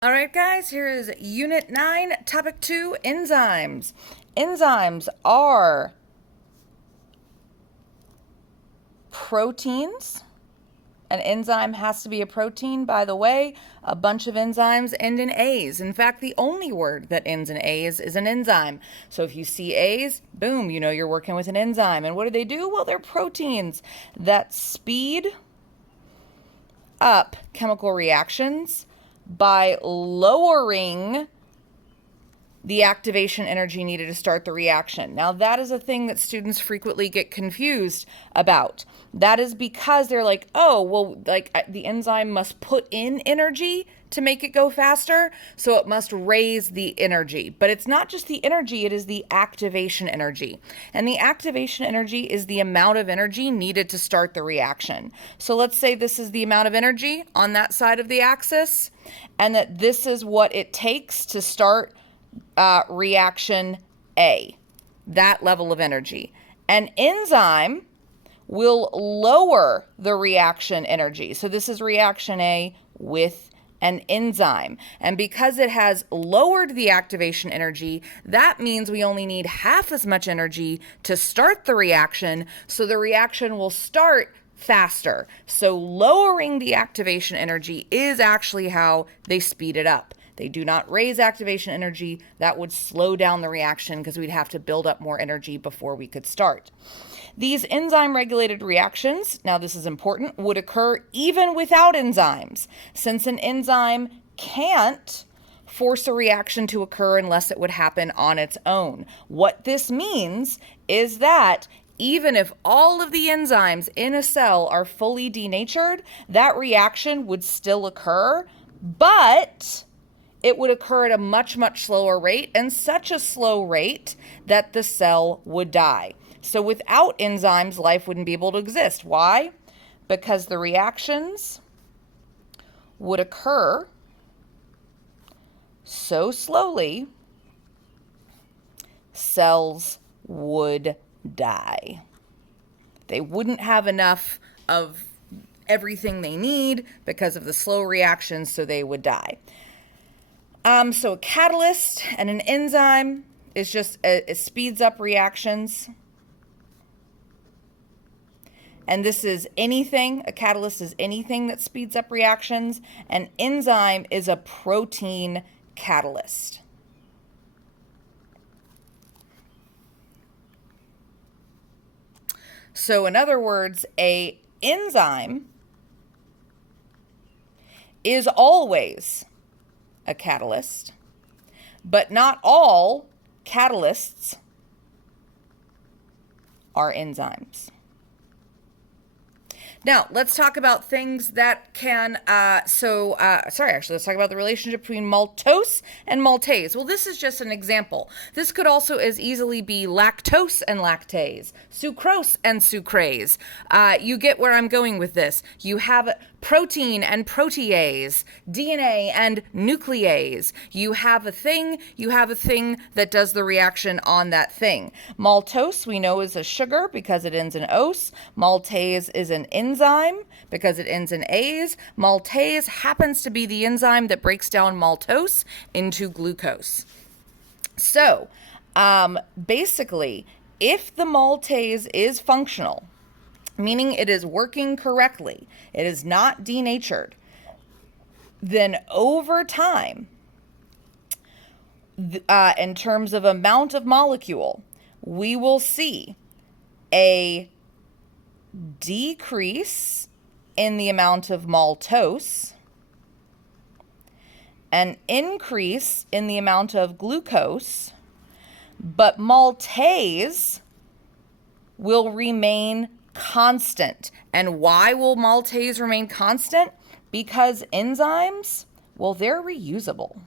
All right, guys, here is Unit 9, Topic 2, Enzymes. Enzymes are proteins. An enzyme has to be a protein, by the way. A bunch of enzymes end in A's. In fact, the only word that ends in A's is an enzyme. So if you see A's, boom, you know you're working with an enzyme. And what do? Well, they're proteins that speed up chemical reactions by lowering the activation energy needed to start the reaction. Now, that is a thing that students frequently get confused about. That is because they're like, oh, well, the enzyme must put in energy to make it go faster, so it must raise the energy. But it's not just the energy, it is the activation energy. And the activation energy is the amount of energy needed to start the reaction. So let's say this is the amount of energy on that side of the axis, and that this is what it takes to start reaction A, that level of energy. An enzyme will lower the reaction energy. So this is reaction A with an enzyme. And because it has lowered the activation energy, that means we only need half as much energy to start the reaction, so the reaction will start faster. So lowering the activation energy is actually how they speed it up. They do not raise activation energy. That would slow down the reaction because we'd have to build up more energy before we could start. These enzyme-regulated reactions, now this is important, would occur even without enzymes, since an enzyme can't force a reaction to occur unless it would happen on its own. What this means is that even if all of the enzymes in a cell are fully denatured, that reaction would still occur, but it would occur at a much, much slower rate, and such a slow rate that the cell would die. So without enzymes, life wouldn't be able to exist. Why? Because the reactions would occur so slowly, cells would die. They wouldn't have enough of everything they need because of the slow reactions, so they would die. So a catalyst and an enzyme is just, it speeds up reactions. And this is anything, a catalyst is anything that speeds up reactions. An enzyme is a protein catalyst. So in other words, a enzyme is always a catalyst, but not all catalysts are enzymes. Now, let's talk about things that can, let's talk about the relationship between maltose and maltase. Well, this is just an example. This could also as easily be lactose and lactase, sucrose and sucrase. You get where I'm going with this. You have protein and protease, DNA and nuclease. You have a thing that does the reaction on that thing. Maltose, we know, is a sugar because it ends in ose. Maltase is an enzyme because it ends in ase. Maltase happens to be the enzyme that breaks down maltose into glucose. So, basically, if the maltase is functional, meaning it is working correctly, it is not denatured, then over time, in terms of amount of molecule, we will see a decrease in the amount of maltose, an increase in the amount of glucose, but maltase will remain constant. And why will maltase remain constant? Because enzymes, well, they're reusable.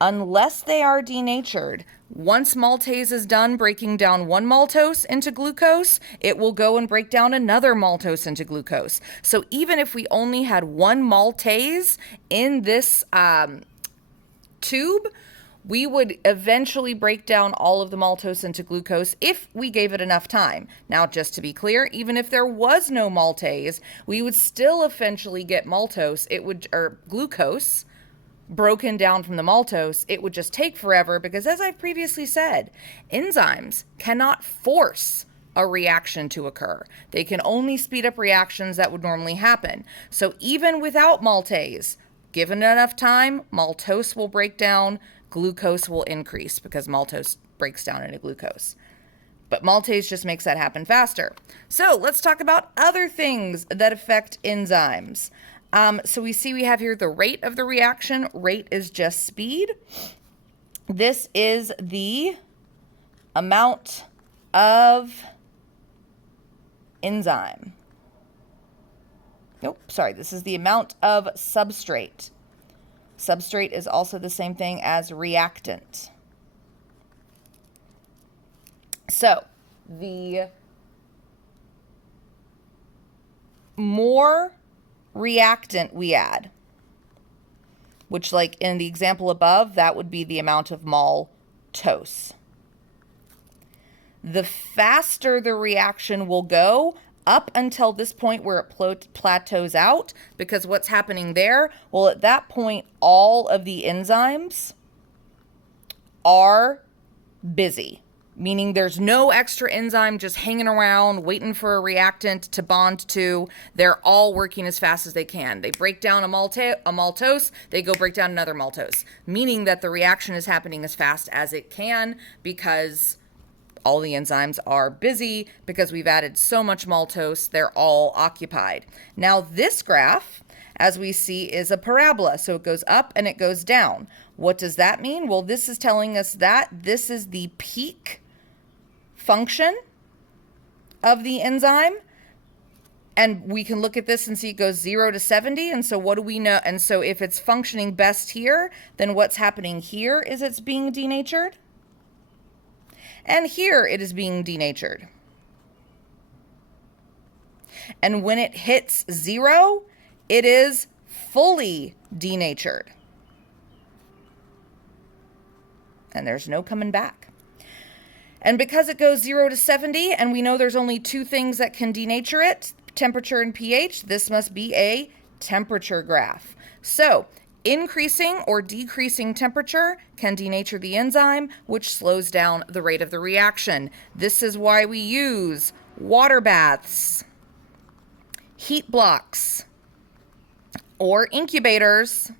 Unless they are denatured, once maltase is done breaking down one maltose into glucose, it will go and break down another maltose into glucose. So even if we only had one maltase in this tube, we would eventually break down all of the maltose into glucose if we gave it enough time. Now, just to be clear, even if there was no maltase, we would still eventually get maltose, or glucose, broken down from the maltose. It would just take forever because, as I've previously said, enzymes cannot force a reaction to occur. They can only speed up reactions that would normally happen. So even without maltase, given enough time, maltose will break down, glucose will increase because maltose breaks down into glucose. But maltase just makes that happen faster. So let's talk about other things that affect enzymes. So we have here the rate of the reaction. Rate is just speed. This is the amount of enzyme. This is the amount of substrate. Substrate is also the same thing as reactant. So, the more reactant we add, which, like in the example above, that would be the amount of maltose. The faster the reaction will go up until this point where it plateaus out, because what's happening there? Well, at that point, all of the enzymes are busy, meaning there's no extra enzyme just hanging around waiting for a reactant to bond to. They're all working as fast as they can. They break down a maltose, they go break down another maltose, meaning that the reaction is happening as fast as it can because all the enzymes are busy because we've added so much maltose, they're all occupied. Now this graph, as we see, is a parabola. So it goes up and it goes down. What does that mean? Well, this is telling us that this is the peak function of the enzyme. And we can look at this and see it goes 0 to 70. And so what do we know? And so if it's functioning best here, then what's happening here is it's being denatured. And here it is being denatured. And when it hits 0, it is fully denatured. And there's no coming back. And because it goes 0 to 70, and we know there's only two things that can denature it, temperature and pH, this must be a temperature graph. So increasing or decreasing temperature can denature the enzyme, which slows down the rate of the reaction. This is why we use water baths, heat blocks, or incubators,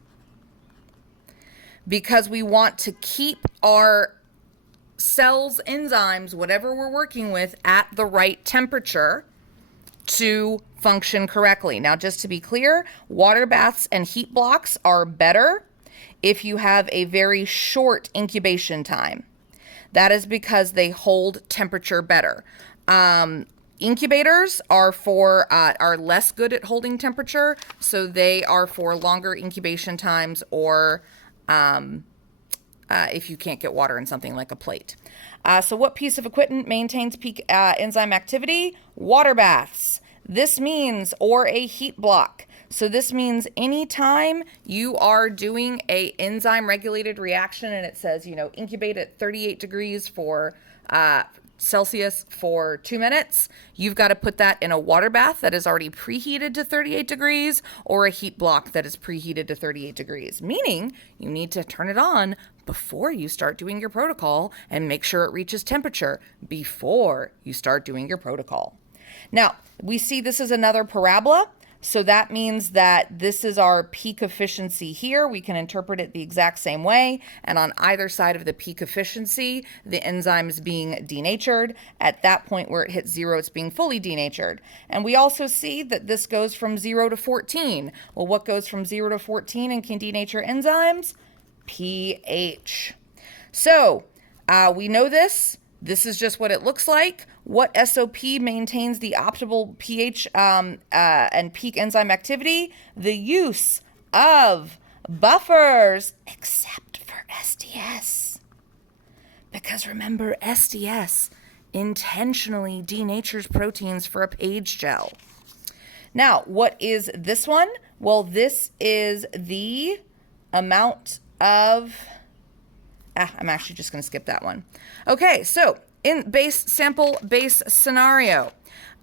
because we want to keep our cells, enzymes, whatever we're working with, at the right temperature to function correctly. Now, just to be clear, water baths and heat blocks are better if you have a very short incubation time. That is because they hold temperature better. Incubators are less good at holding temperature, so they are for longer incubation times, or if you can't get water in something like a plate. So what piece of equipment maintains peak enzyme activity? Water baths. This means, or a heat block. So this means anytime you are doing a enzyme regulated reaction and it says, incubate at 38 degrees for Celsius for 2 minutes, you've got to put that in a water bath that is already preheated to 38 degrees or a heat block that is preheated to 38 degrees, meaning you need to turn it on before you start doing your protocol and make sure it reaches temperature before you start doing your protocol. Now, we see this is another parabola. So that means that this is our peak efficiency here. We can interpret it the exact same way. And on either side of the peak efficiency, the enzyme is being denatured. At that point where it hits 0, it's being fully denatured. And we also see that this goes from 0 to 14. Well, what goes from 0 to 14 and can denature enzymes? pH. So we know this. This is just what it looks like. What SOP maintains the optimal pH and peak enzyme activity? The use of buffers, except for SDS. Because remember, SDS intentionally denatures proteins for a page gel. Now, what is this one? Well, this is the amount of I'm actually just going to skip that one. Okay, so in base scenario.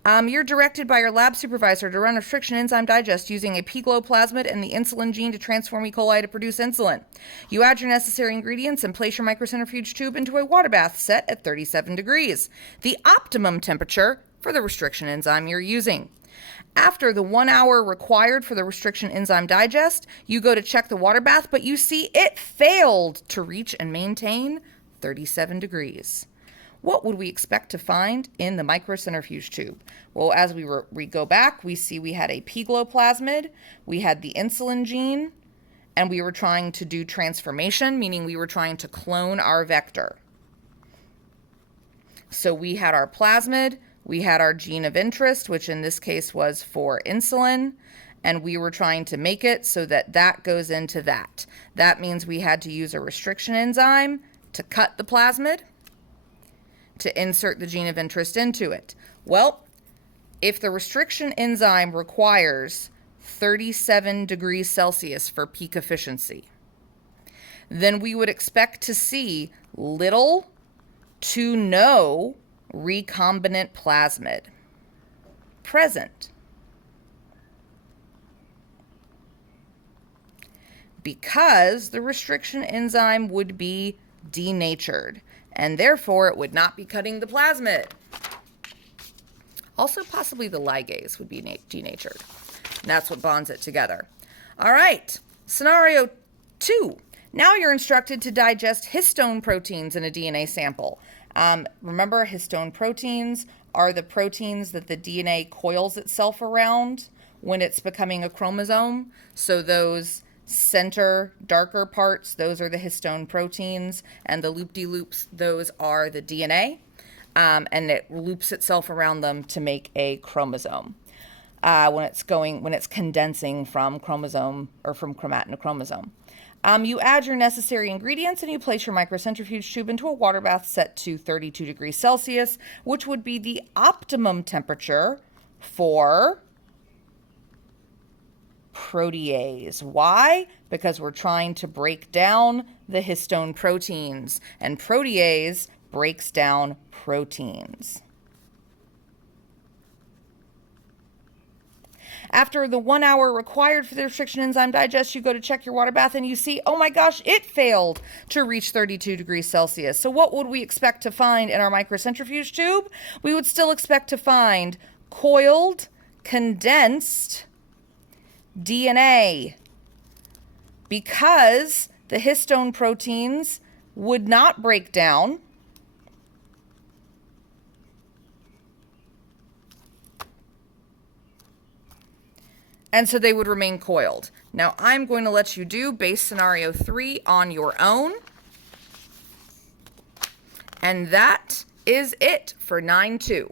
You're directed by your lab supervisor to run a restriction enzyme digest using a P-glow plasmid and the insulin gene to transform E. coli to produce insulin. You add your necessary ingredients and place your microcentrifuge tube into a water bath set at 37 degrees, the optimum temperature for the restriction enzyme you're using. After the 1 hour required for the restriction enzyme digest, you go to check the water bath, but you see it failed to reach and maintain 37 degrees. What would we expect to find in the microcentrifuge tube? Well, as we go back, we see we had a P-glow plasmid, we had the insulin gene, and we were trying to do transformation, meaning we were trying to clone our vector. So we had our plasmid, we had our gene of interest, which in this case was for insulin, and we were trying to make it so that that goes into that. That means we had to use a restriction enzyme to cut the plasmid, to insert the gene of interest into it. Well, if the restriction enzyme requires 37 degrees Celsius for peak efficiency, then we would expect to see little to no recombinant plasmid present. Because the restriction enzyme would be denatured, and therefore it would not be cutting the plasmid. Also, possibly the ligase would be denatured. And that's what bonds it together. All right, scenario 2. Now you're instructed to digest histone proteins in a DNA sample. Remember, histone proteins are the proteins that the DNA coils itself around when it's becoming a chromosome. So those center darker parts, those are the histone proteins, and the loop-de-loops, those are the DNA, and it loops itself around them to make a chromosome when it's condensing from chromosome or from chromatin to chromosome. You add your necessary ingredients and you place your microcentrifuge tube into a water bath set to 32 degrees Celsius, which would be the optimum temperature for protease. Why? Because we're trying to break down the histone proteins, and protease breaks down proteins. After the 1 hour required for the restriction enzyme digest, you go to check your water bath and you see, oh my gosh, it failed to reach 32 degrees Celsius. So what would we expect to find in our microcentrifuge tube? We would still expect to find coiled, condensed DNA, because the histone proteins would not break down. And so they would remain coiled. Now I'm going to let you do base scenario 3 on your own. And that is it for 9-2.